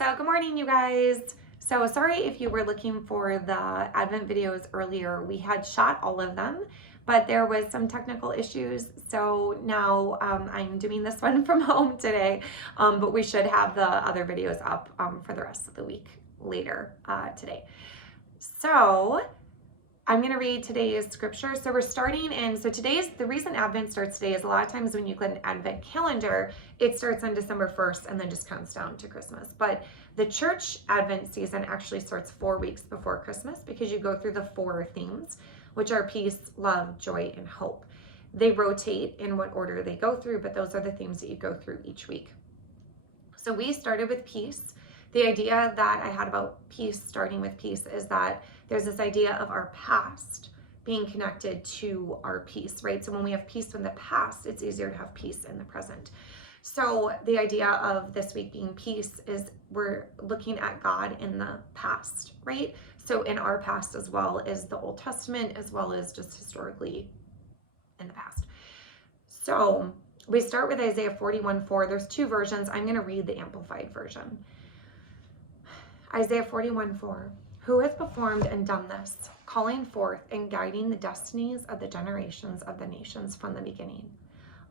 So good morning, you guys. So sorry if you were looking for the Advent videos earlier. We had shot all of them, but there was some technical issues. So now I'm doing this one from home today, but we should have the other videos up for the rest of the week later today. So I'm going to read today's scripture. So we're starting in, the reason Advent starts today is a lot of times when you get an Advent calendar, it starts on December 1st and then just counts down to Christmas. But the church Advent season actually starts 4 weeks before Christmas because you go through the 4 themes, which are peace, love, joy, and hope. They rotate in what order they go through, but those are the themes that you go through each week. So we started with peace. The idea that I had about peace, starting with peace, is that there's this idea of our past being connected to our peace, right? So when we have peace in the past, it's easier to have peace in the present. So the idea of this week being peace is we're looking at God in the past, right? So in our past as well as the Old Testament, as well as just historically in the past. So we start with Isaiah 41:4. There's 2 versions. I'm going to read the Amplified version. Isaiah 41:4. Who has performed and done this, calling forth and guiding the destinies of the generations of the nations from the beginning?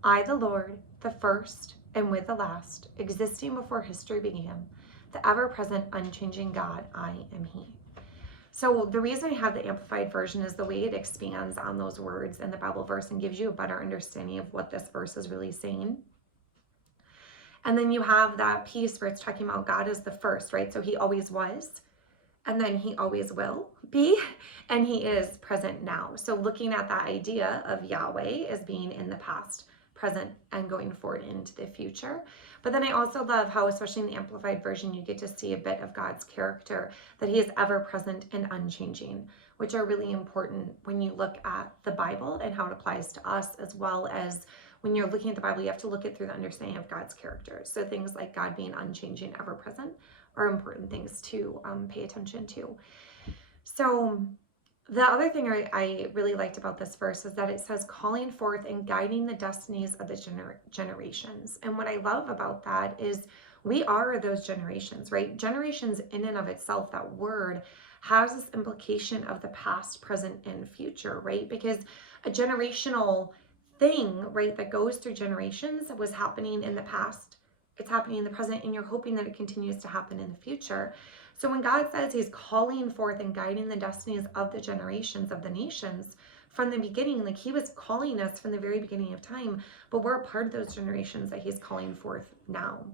I, the Lord, the first and with the last, existing before history began, the ever-present, unchanging God, I am He. So the reason I have the Amplified version is the way it expands on those words in the Bible verse and gives you a better understanding of what this verse is really saying. And then you have that piece where it's talking about God is the first, right? So He always was, and then He always will be, and He is present now. So looking at that idea of Yahweh as being in the past, present, and going forward into the future. But then I also love how, especially in the Amplified version, you get to see a bit of God's character, that He is ever present and unchanging, which are really important when you look at the Bible and how it applies to us, as well as when you're looking at the Bible, you have to look at through the understanding of God's character. So things like God being unchanging, ever present, are important things to pay attention to. So the other thing I really liked about this verse is that it says calling forth and guiding the destinies of the generations. And what I love about that is we are those generations, right? Generations in and of itself, that word has this implication of the past, present, and future, right? Because a generational thing, right, that goes through generations was happening in the past, it's happening in the present, and you're hoping that it continues to happen in the future. So when God says He's calling forth and guiding the destinies of the generations of the nations from the beginning, like He was calling us from the very beginning of time, but we're a part of those generations that He's calling forth now.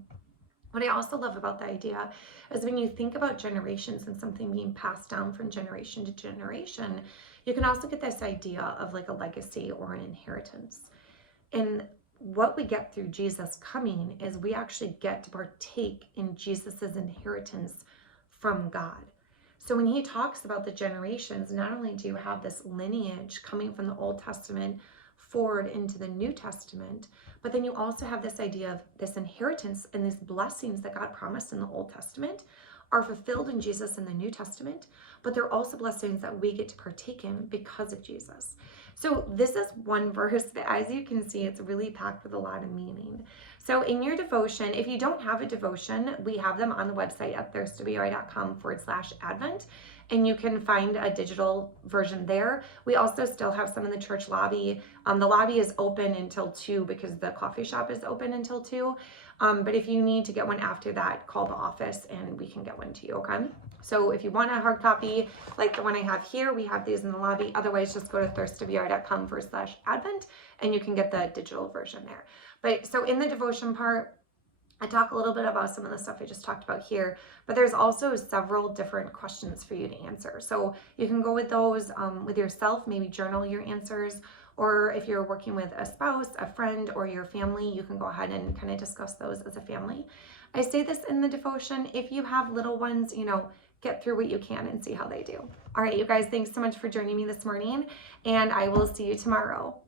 What I also love about the idea is when you think about generations and something being passed down from generation to generation, you can also get this idea of like a legacy or an inheritance. And what we get through Jesus coming is we actually get to partake in Jesus's inheritance from God. So when He talks about the generations, not only do you have this lineage coming from the Old Testament forward into the New Testament, but then you also have this idea of this inheritance and these blessings that God promised in the Old Testament are fulfilled in Jesus in the New Testament, but they're also blessings that we get to partake in because of Jesus. So this is one verse that, as you can see, it's really packed with a lot of meaning. So in your devotion, if you don't have a devotion, we have them on the website at thirstobejoy.com/Advent, and you can find a digital version there. We also still have some in the church lobby. The lobby is open until 2 because the coffee shop is open until 2. But if you need to get one after that, call the office and we can get one to you, okay? So if you want a hard copy like the one I have here, we have these in the lobby. Otherwise, just go to thirstobejoy.com/Advent and you can get the digital version there. But so in the devotion part, I talk a little bit about some of the stuff I just talked about here, but there's also several different questions for you to answer. So you can go with those with yourself, maybe journal your answers, or if you're working with a spouse, a friend, or your family, you can go ahead and kind of discuss those as a family. I say this in the devotion. If you have little ones, get through what you can and see how they do. All right, you guys, thanks so much for joining me this morning, and I will see you tomorrow.